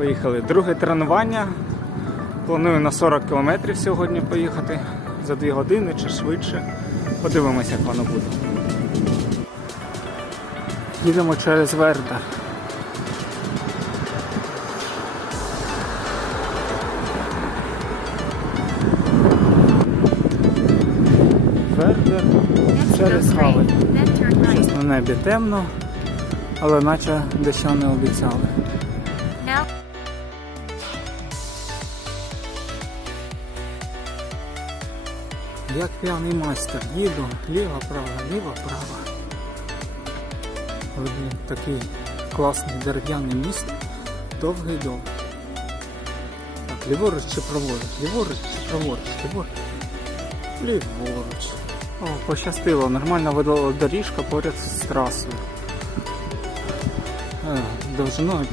Поїхали. Друге тренування. Планую на 40 км сьогодні поїхати за 2 години чи швидше. Подивимося, як воно буде. Їдемо через Верда. Вердер через Гавель. Щось на небі темно, але наче дещо не обіцяли. Як п'яний майстер, їду, ліва, права, ліва, права. Блін, такий класний дерев'яний міст, довгий довгий. Так, ліворуч чи праворуч? Ліворуч чи праворуч? Ліворуч. Ліворуч. О, пощастило, нормальна велодоріжка поряд з трасою. Е, Довжиною